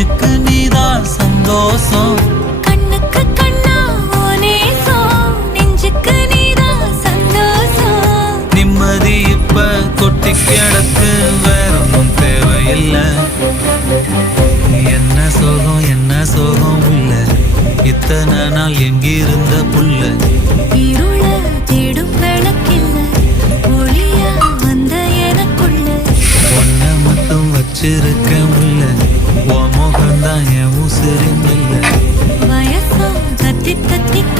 நெஞ்சுக்கு நீதான் சந்தோஷம் கண்ணுக்கு கண்ணா நெஞ்சுக்கு நீதான் சந்தோஷம் நிம்மதி இப்ப கொட்டி கிடக்கு வேற ஒன்றும் தேவையில்லை என்ன சோகம் என்ன சோகம் உள்ள இத்தனை நாள் எங்கிருந்த புள்ள இருள தேடும் விளக்கில்ல ஒளியா வந்த எனக்குள்ள ஒன்ன மட்டும் வச்சிருக்க முல்லை